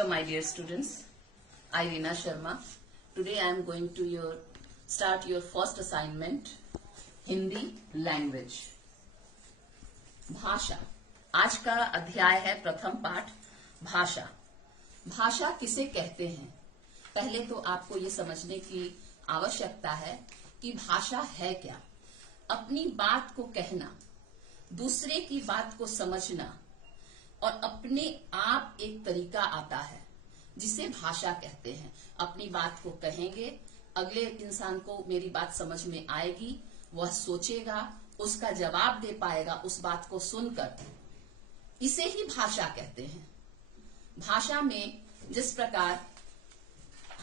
Hello my dear students, I Reena Sharma. Today I am going to start your first assignment, Hindi language भाषा। आज का अध्याय है प्रथम पाठ भाषा। भाषा किसे कहते हैं? पहले तो आपको ये समझने की आवश्यकता है कि भाषा है क्या। अपनी बात को कहना, दूसरे की बात को समझना और अपने आप एक तरीका आता है जिसे भाषा कहते हैं। अपनी बात को कहेंगे, अगले इंसान को मेरी बात समझ में आएगी, वह सोचेगा, उसका जवाब दे पाएगा उस बात को सुनकर। इसे ही भाषा कहते हैं। भाषा में जिस प्रकार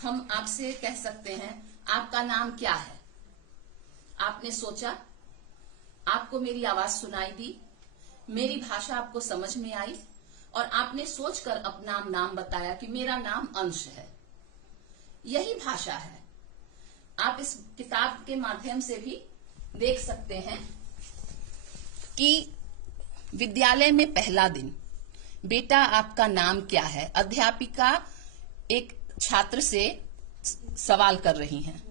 हम आपसे कह सकते हैं, आपका नाम क्या है? आपने सोचा, आपको मेरी आवाज सुनाई दी, मेरी भाषा आपको समझ में आई और आपने सोचकर अपना नाम बताया कि मेरा नाम अंश है। यही भाषा है। आप इस किताब के माध्यम से भी देख सकते हैं कि विद्यालय में पहला दिन, बेटा आपका नाम क्या है? अध्यापिका एक छात्र से सवाल कर रही हैं।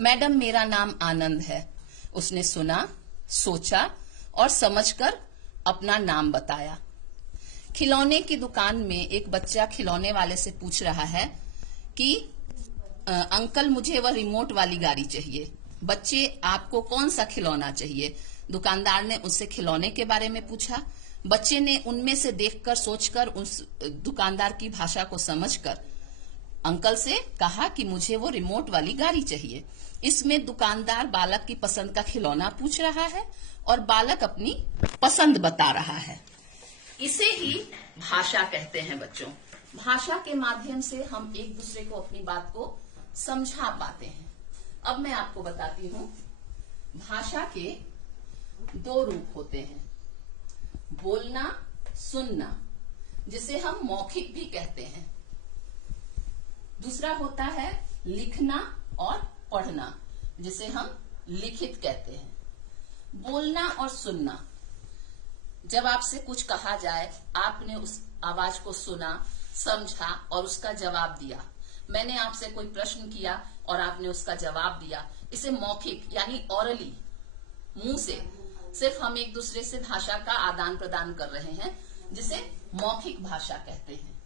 मैडम मेरा नाम आनंद है। उसने सुना, सोचा और समझकर अपना नाम बताया। खिलौने की दुकान में एक बच्चा खिलौने वाले से पूछ रहा है कि अंकल मुझे वह रिमोट वाली गाड़ी चाहिए। बच्चे आपको कौन सा खिलौना चाहिए? दुकानदार ने उससे खिलौने के बारे में पूछा। बच्चे ने उनमें से देखकर, सोचकर, उस दुकानदार की भाषा को समझकर अंकल से कहा कि मुझे वो रिमोट वाली गाड़ी चाहिए। इसमें दुकानदार बालक की पसंद का खिलौना पूछ रहा है और बालक अपनी पसंद बता रहा है। इसे ही भाषा कहते हैं बच्चों। भाषा के माध्यम से हम एक दूसरे को अपनी बात को समझा पाते हैं। अब मैं आपको बताती हूं, भाषा के दो रूप होते हैं, बोलना, सुनना, जिसे हम मौखिक भी कहते हैं। दूसरा होता है लिखना और पढ़ना, जिसे हम लिखित कहते हैं। बोलना और सुनना, जब आपसे कुछ कहा जाए, आपने उस आवाज को सुना, समझा और उसका जवाब दिया। मैंने आपसे कोई प्रश्न किया और आपने उसका जवाब दिया। इसे मौखिक यानी ऑरली, मुंह से सिर्फ हम एक दूसरे से भाषा का आदान प्रदान कर रहे हैं, जिसे मौखिक भाषा कहते हैं।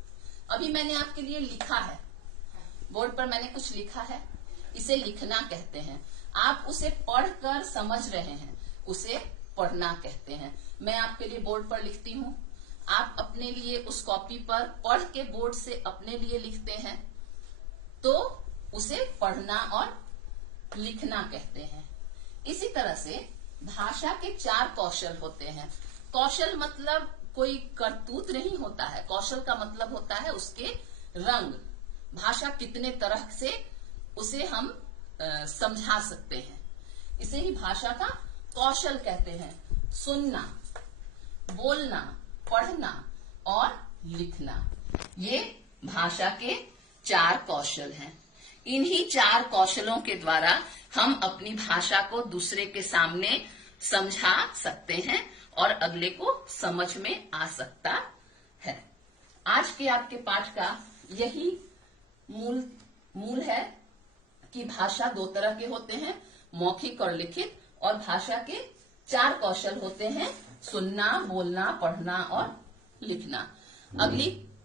अभी मैंने आपके लिए लिखा है, बोर्ड पर मैंने कुछ लिखा है, इसे लिखना कहते हैं। आप उसे पढ़कर समझ रहे हैं, उसे पढ़ना कहते हैं। मैं आपके लिए बोर्ड पर लिखती हूं, आप अपने लिए उस कॉपी पर पढ़ के बोर्ड से अपने लिए लिखते हैं, तो उसे पढ़ना और लिखना कहते हैं। इसी तरह से भाषा के चार कौशल होते हैं। कौशल मतलब कोई करतूत नहीं होता है। कौशल का मतलब होता है उसके रंग। भाषा कितने तरह से उसे हम समझा सकते हैं, इसे ही भाषा का कौशल कहते हैं। सुनना, बोलना, पढ़ना और लिखना, ये भाषा के चार कौशल हैं। इन्हीं चार कौशलों के द्वारा हम अपनी भाषा को दूसरे के सामने समझा सकते हैं और अगले को समझ में आ सकता है। आज के आपके पाठ का यही मूल है कि भाषा दो तरह के होते हैं, मौखिक और लिखित, और भाषा के चार कौशल होते हैं, सुनना, बोलना, पढ़ना और लिखना।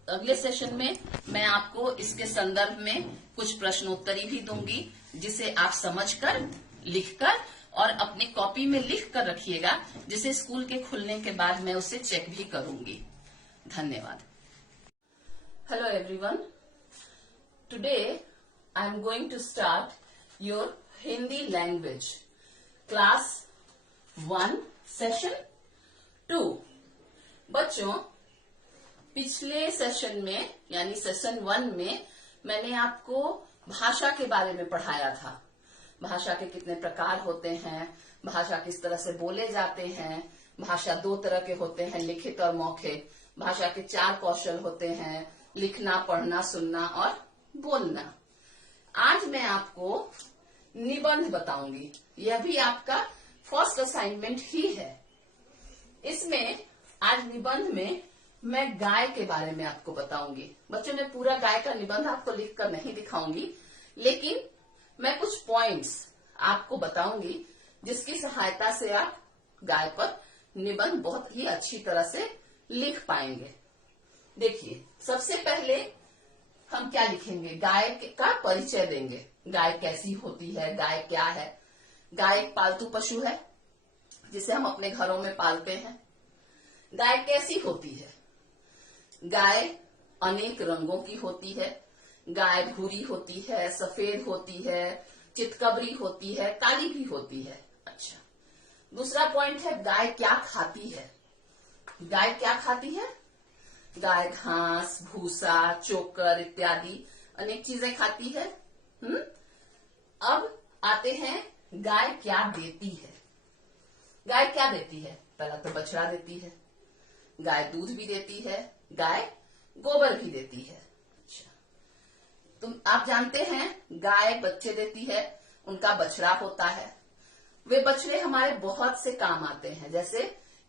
अगले सेशन में मैं आपको इसके संदर्भ में कुछ प्रश्नोत्तरी भी दूंगी, जिसे आप समझकर, लिखकर और अपनी कॉपी में लिख कर रखिएगा, जिसे स्कूल के खुलने के बाद मैं उसे चेक भी करूंगी। धन्यवाद। Hello everyone, today I am going to start your Hindi language class 1 session 2। बच्चों, पिछले सेशन में यानी सेशन 1 में मैंने आपको भाषा के बारे में पढ़ाया था। भाषा के कितने प्रकार होते हैं, भाषा किस तरह से बोले जाते हैं, भाषा दो तरह के होते हैं, लिखित और मौखिक। भाषा के चार कौशल होते हैं, लिखना, पढ़ना, सुनना और बोलना। आज मैं आपको निबंध बताऊंगी। यह भी आपका फर्स्ट असाइनमेंट ही है। इसमें आज निबंध में मैं गाय के बारे में आपको बताऊंगी। बच्चों, मैं पूरा गाय का निबंध आपको लिखकर नहीं दिखाऊंगी, लेकिन मैं कुछ पॉइंट्स आपको बताऊंगी जिसकी सहायता से आप गाय पर निबंध बहुत ही अच्छी तरह से लिख पाएंगे। देखिए, सबसे पहले हम क्या लिखेंगे, गाय का परिचय देंगे। गाय कैसी होती है, गाय क्या है। गाय एक पालतू पशु है जिसे हम अपने घरों में पालते हैं। गाय कैसी होती है, गाय अनेक रंगों की होती है। गाय भूरी होती है, सफेद होती है, चितकबरी होती है, काली भी होती है। अच्छा, दूसरा पॉइंट है गाय क्या खाती है। गाय क्या खाती है, गाय घास, भूसा, चोकर इत्यादि अनेक चीजें खाती है। अब आते हैं गाय क्या देती है। गाय क्या देती है, पहला तो बछड़ा देती है, गाय दूध भी देती है, गाय गोबर भी देती है। अच्छा, तुम आप जानते हैं गाय बच्चे देती है, उनका बछड़ा होता है। वे बछड़े हमारे बहुत से काम आते हैं, जैसे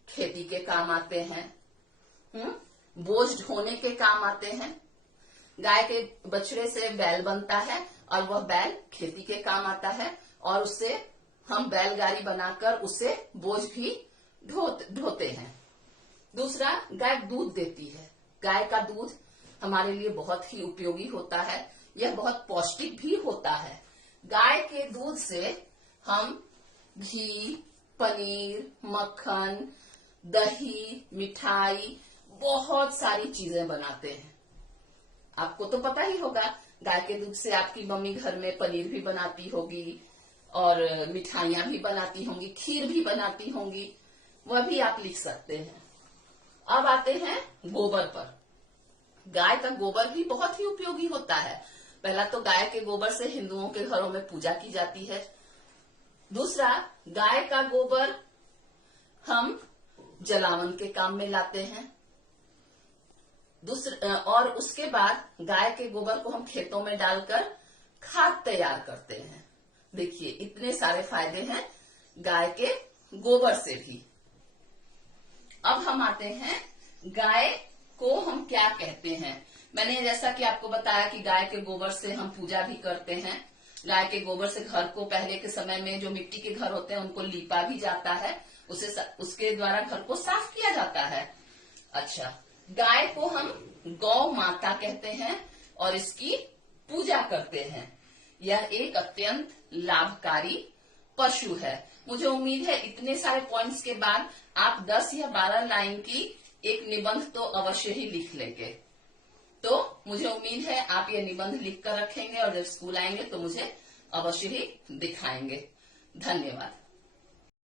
खेती के काम आते हैं, बोझ ढोने के काम आते हैं। गाय के बछड़े से बैल बनता है और वह बैल खेती के काम आता है और उससे हम बैलगाड़ी बनाकर उससे बोझ भी ढोते हैं। दूसरा, गाय दूध देती है। गाय का दूध हमारे लिए बहुत ही उपयोगी होता है, यह बहुत पौष्टिक भी होता है। गाय के दूध से हम घी, पनीर, मक्खन, दही, मिठाई, बहुत सारी चीजें बनाते हैं। आपको तो पता ही होगा, गाय के दूध से आपकी मम्मी घर में पनीर भी बनाती होगी और मिठाइयां भी बनाती होंगी, खीर भी बनाती होंगी, वह भी आप लिख सकते हैं। अब आते हैं गोबर पर। गाय का गोबर भी बहुत ही उपयोगी होता है। पहला तो गाय के गोबर से हिंदुओं के घरों में पूजा की जाती है। दूसरा, गाय का गोबर हम जलावन के काम में लाते हैं। और उसके बाद गाय के गोबर को हम खेतों में डालकर खाद तैयार करते हैं। देखिए, इतने सारे फायदे हैं गाय के गोबर से भी। अब हम आते हैं गाय को हम क्या कहते हैं। मैंने जैसा कि आपको बताया कि गाय के गोबर से हम पूजा भी करते हैं। गाय के गोबर से घर को, पहले के समय में जो मिट्टी के घर होते हैं उनको लीपा भी जाता है, उसके द्वारा घर को साफ किया जाता है। अच्छा, गाय को हम गौ माता कहते हैं और इसकी पूजा करते हैं। यह एक अत्यंत लाभकारी पशु है। मुझे उम्मीद है इतने सारे पॉइंट्स के बाद आप 10 या 12 लाइन की एक निबंध तो अवश्य ही लिख लेंगे। तो मुझे उम्मीद है आप ये निबंध लिख कर रखेंगे और जब स्कूल आएंगे तो मुझे अवश्य ही दिखाएंगे। धन्यवाद।